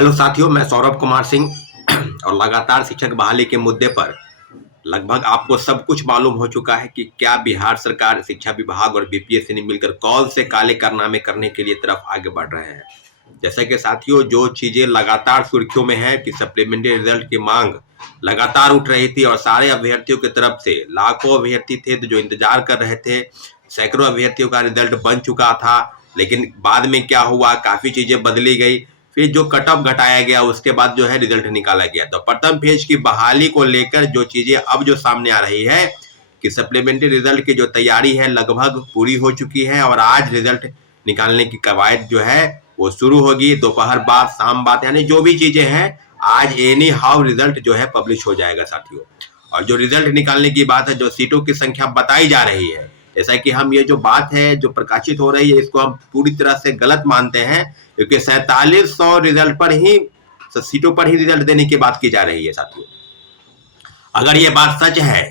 Hello साथियों, मैं सौरभ कुमार सिंह और लगातार शिक्षक बहाली के मुद्दे पर लगभग आपको सब कुछ मालूम हो चुका है कि क्या बिहार सरकार, शिक्षा विभाग और बीपीएससी ने मिलकर कौन से काले कारनामे करने के लिए तरफ आगे बढ़ रहे हैं। जैसे कि साथियों, जो चीजें लगातार सुर्खियों में है कि सप्लीमेंट्री रिजल्ट की मांग लगातार उठ रही थी और सारे अभ्यर्थियों की तरफ से लाखों अभ्यर्थी थे जो इंतजार कर रहे थे। सैकड़ों अभ्यर्थियों का रिजल्ट बन चुका था, लेकिन बाद में क्या हुआ, काफी चीजें बदली गई। फिर जो कट ऑफ घटाया गया, उसके बाद जो है रिजल्ट निकाला गया। तो प्रथम फेज की बहाली को लेकर जो चीजें अब जो सामने आ रही है कि सप्लीमेंट्री रिजल्ट की जो तैयारी है लगभग पूरी हो चुकी है और आज रिजल्ट निकालने की कवायद जो है वो शुरू होगी। दोपहर बाद, शाम बाद, यानी जो भी चीजें हैं, आज एनी हाउ रिजल्ट जो है पब्लिश हो जाएगा साथियों। और जो रिजल्ट निकालने की बात है, जो सीटों की संख्या बताई जा रही है, जैसा कि हम ये जो बात है जो प्रकाशित हो रही है, इसको हम पूरी तरह से गलत मानते हैं, क्योंकि 4700 रिजल्ट पर ही, सीटों पर ही रिजल्ट देने की बात की जा रही है साथियों। अगर ये बात सच है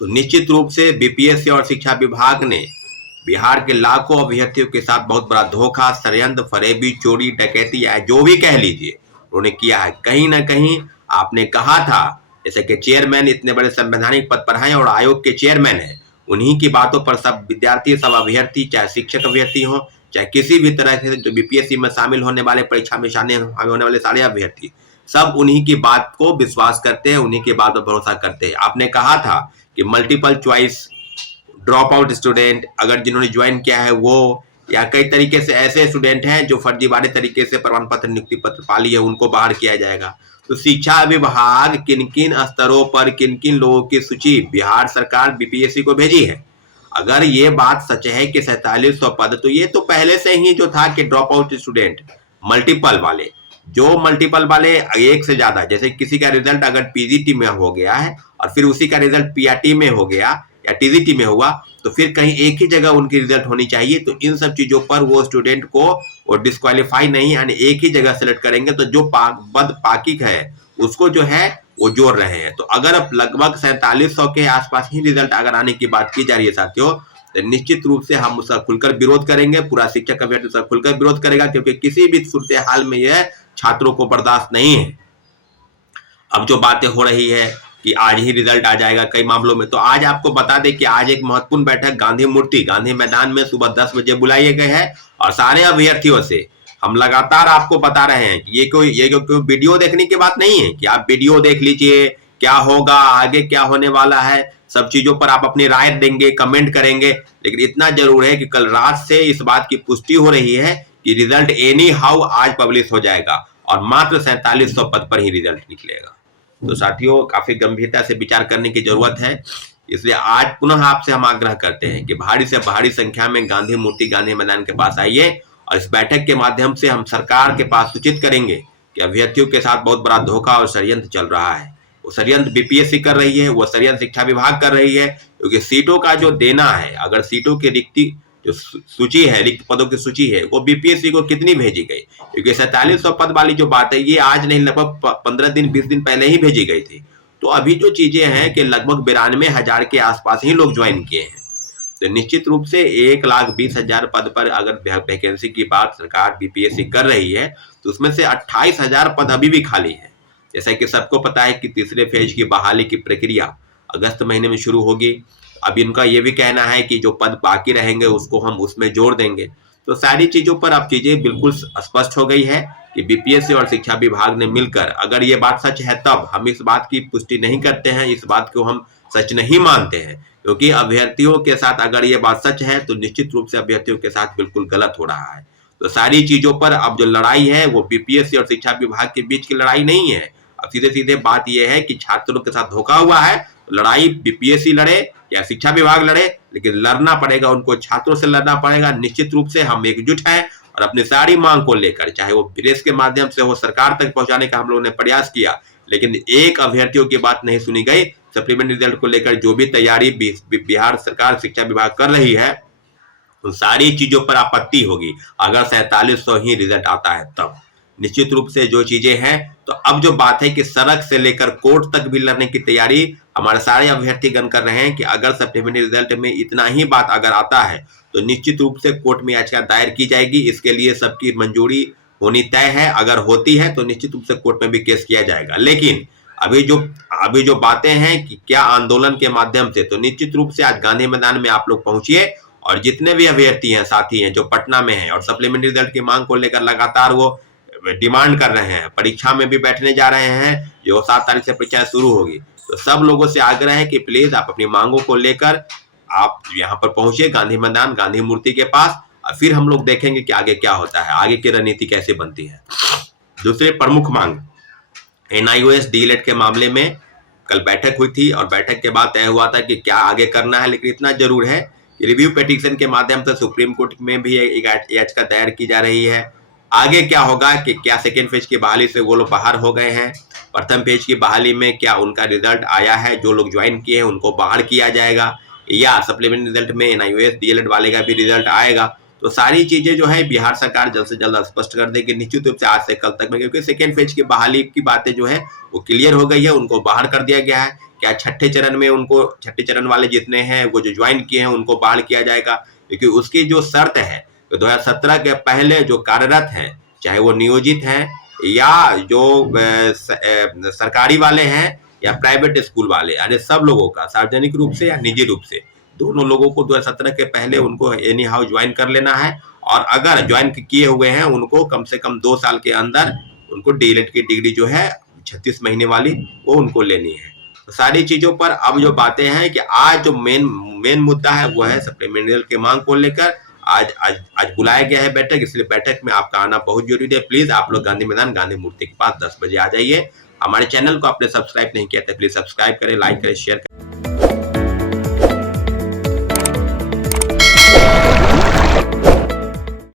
तो निश्चित रूप से बीपीएससी और शिक्षा विभाग ने बिहार के लाखों अभ्यर्थियों के साथ बहुत बड़ा धोखा, षड्यंत्र, फरेबी, चोरी, डकैती या जो भी कह लीजिए, उन्होंने किया है। कहीं ना कहीं आपने कहा था, जैसे कि चेयरमैन इतने बड़े संवैधानिक पद पर हैं और आयोग के चेयरमैन हैं, उन्हीं की बातों पर सब विद्यार्थी, सब अभ्यर्थी, चाहे शिक्षक अभ्यर्थी हो, चाहे किसी भी तरह से जो बीपीएससी में शामिल होने वाले, परीक्षा में शामिल होने वाले सारे अभ्यर्थी, सब उन्हीं की बात को विश्वास करते हैं, उन्हीं की बात पर भरोसा करते हैं। आपने कहा था कि multiple choice, drop out student, अगर जिन्होंने ज्वाइन किया है वो, या कई तरीके से ऐसे स्टूडेंट हैं जो फर्जीवाड़े तरीके से प्रमाण पत्र, नियुक्ति पत्र पा लिए, उनको बाहर किया जाएगा। तो शिक्षा विभाग किन किन स्तरों पर किन किन लोगों की सूची बिहार सरकार बीपीएससी को भेजी है। अगर ये बात सच है कि 4700 पद, तो ये तो पहले से ही जो था कि ड्रॉप आउट स्टूडेंट, मल्टीपल वाले, जो मल्टीपल वाले एक से ज्यादा, जैसे किसी का रिजल्ट अगर पीजीटी में हो गया है और फिर उसी का रिजल्ट पीआरटी में हो गया या टीजीटी में हुआ, तो फिर कहीं एक ही जगह उनकी रिजल्ट होनी चाहिए। तो इन सब चीजों पर वो स्टूडेंट को वो डिस्क्वालीफाई नहीं, यानी एक ही जगह सेलेक्ट करेंगे, तो जो पद पाकिक है उसको जो है वो जोड़ रहे हैं। तो अगर लगभग 4700 के आसपास ही रिजल्ट अगर आने की बात की जा रही है साथियों, तो निश्चित रूप से हम उसका खुलकर विरोध करेंगे। पूरा शिक्षक अभ्यर्थी उसका खुलकर विरोध करेगा, क्योंकि किसी भी सूरत हाल में यह छात्रों को बर्दाश्त नहीं है। अब जो बातें हो रही है कि आज ही रिजल्ट आ जाएगा कई मामलों में, तो आज आपको बता दें कि आज एक महत्वपूर्ण बैठक गांधी मैदान में सुबह 10 बजे बुलाई गई है और सारे अभ्यर्थियों से हम लगातार आपको बता रहे हैं कि ये कोई वीडियो देखने की बात नहीं है कि आप वीडियो देख लीजिए, क्या होगा आगे, क्या होने वाला है, सब चीजों पर आप अपनी राय देंगे, कमेंट करेंगे। लेकिन इतना जरूर है कि कल रात से इस बात की पुष्टि हो रही है कि रिजल्ट एनी हाउ आज पब्लिश हो जाएगा और मात्र 4700 पद पर ही रिजल्ट निकलेगा। तो साथियों, काफी गंभीरता से विचार करने की जरूरत है। इसलिए आज पुनः आपसे हम आग्रह करते हैं कि भारी से भारी संख्या में गांधी मैदान के पास आइए और इस बैठक के माध्यम से हम सरकार के पास सूचित करेंगे कि अभ्यर्थियों के साथ बहुत बड़ा धोखा और षड्यंत्र चल रहा है। वो षड्यंत्र बीपीएससी कर रही है, वो षड्यंत्र शिक्षा विभाग कर रही है, क्योंकि सीटों का जो देना है, अगर सीटों की रिक्ति जो सूची है, रिक्त पदों की सूची है, वो बीपीएससी को कितनी भेजी गई, क्योंकि 4700 पद वाली जो बात है ये आज नहीं, लगभग 15 दिन 20 दिन पहले ही भेजी गई थी। तो अभी जो चीजें हैं कि लगभग 92,000 के आसपास ही लोग ज्वाइन किए हैं। तो निश्चित रूप से 1,20,000 पद पर अगर वैकेंसी की बात सरकार बीपीएससी कर रही है, तो उसमें से 28,000 पद अभी भी खाली है। जैसा कि सबको पता है कि तीसरे फेज की बहाली की प्रक्रिया अगस्त महीने में शुरू होगी। अब इनका ये भी कहना है कि जो पद बाकी रहेंगे उसको हम उसमें जोड़ देंगे। तो सारी चीजों पर अब चीजें बिल्कुल स्पष्ट हो गई है कि बीपीएससी और शिक्षा विभाग ने मिलकर, अगर ये बात सच है तब हम इस बात की पुष्टि नहीं करते हैं, इस बात को हम सच नहीं मानते हैं, क्योंकि अभ्यर्थियों के साथ अगर ये बात सच है तो निश्चित रूप से अभ्यर्थियों के साथ बिल्कुल गलत हो रहा है। तो सारी चीजों पर अब जो लड़ाई है वो बीपीएससी और शिक्षा विभाग के बीच की लड़ाई नहीं है। अब सीधे सीधे बात यह है कि छात्रों के साथ धोखा हुआ है, तो लड़ाई बीपीएससी लड़े या शिक्षा विभाग लड़े, लेकिन लड़ना पड़ेगा उनको, छात्रों से लड़ना पड़ेगा। निश्चित रूप से हम एकजुट हैं और अपनी सारी मांग को लेकर, चाहे वो प्रेस के माध्यम से हो, सरकार तक पहुंचाने का हम लोगों ने प्रयास किया, लेकिन एक अभ्यर्थियों की बात नहीं सुनी गई। सप्लीमेंट्री रिजल्ट को लेकर जो भी तैयारी बिहार सरकार, शिक्षा विभाग कर रही है, उन सारी चीजों पर आपत्ति होगी अगर 4700 ही रिजल्ट आता है तब। निश्चित रूप से जो चीजें हैं, तो अब जो बात है कि सड़क से लेकर कोर्ट तक भी लड़ने की तैयारी हमारे सारे अभ्यर्थीगण कर रहे हैं कि अगर सप्लीमेंट्री रिजल्ट में इतना ही बात अगर आता है तो निश्चित रूप से कोर्ट में याचिका दायर की जाएगी। इसके लिए सबकी मंजूरी होनी तय है। अगर होती है तो निश्चित रूप से कोर्ट में भी केस किया जाएगा। लेकिन अभी जो बातें हैं कि क्या आंदोलन के माध्यम से, तो निश्चित रूप से आज गांधी मैदान में आप लोग पहुंचिए और जितने भी अभ्यर्थी हैं, साथी हैं जो पटना में हैं और सप्लीमेंट्री रिजल्ट की मांग को लेकर लगातार वो डिमांड कर रहे हैं, परीक्षा में भी बैठने जा रहे हैं, जो 7 तारीख से परीक्षा शुरू होगी, तो सब लोगों से आग्रह है कि प्लीज आप अपनी मांगों को लेकर आप यहाँ पर पहुंचे गांधी मैदान, गांधी मूर्ति के पास, और फिर हम लोग देखेंगे कि आगे क्या होता है, आगे की रणनीति कैसे बनती है। दूसरी प्रमुख मांग NIOS डीएलएड के मामले में कल बैठक हुई थी और बैठक के बाद तय हुआ था कि क्या आगे करना है। लेकिन इतना जरूर है कि रिव्यू पिटीशन के माध्यम से सुप्रीम कोर्ट में भी एक याचिका दायर की जा रही है। आगे क्या होगा कि क्या सेकेंड फेज की बहाली से वो लोग बाहर हो गए हैं, प्रथम फेज की बहाली में क्या उनका रिजल्ट आया है, जो लोग ज्वाइन किए हैं उनको बाहर किया जाएगा, या सप्लीमेंट्री रिजल्ट में NIOS डीएलएड वाले का भी रिजल्ट आएगा। तो सारी चीजें जो है बिहार सरकार जल्द से जल्द स्पष्ट कर देगी निश्चित रूप से आज से कल तक में, क्योंकि सेकेंड फेज की बहाली की बातें जो है वो क्लियर हो गई है, उनको बाहर कर दिया गया है। क्या छठे चरण में उनको, छठे चरण वाले जितने हैं वो जो ज्वाइन किए हैं उनको बाहर किया जाएगा, क्योंकि उसकी जो शर्त है तो 2017 के पहले जो कार्यरत हैं, चाहे वो नियोजित हैं या जो सरकारी वाले हैं या प्राइवेट स्कूल वाले, यानी सब लोगों का सार्वजनिक रूप से या निजी रूप से, दोनों लोगों को 2017 के पहले उनको एनी हाउ ज्वाइन कर लेना है। और अगर ज्वाइन किए हुए हैं उनको कम से कम 2 साल के अंदर उनको डीएलएड की डिग्री जो है 36 महीने वाली वो उनको लेनी है। तो सारी चीजों पर अब जो बातें हैं कि आज जो मेन मुद्दा है वो है सप्लीमेंट्री की मांग को लेकर आज बुलाया गया है बैठक, इसलिए बैठक में आपका आना बहुत जरूरी है। प्लीज आप लोग गांधी मैदान, गांधी मूर्ति के पास 10 बजे आ जाइए। हमारे चैनल को आपने सब्सक्राइब नहीं किया तो प्लीज सब्सक्राइब करें, लाइक करें, शेयर करें।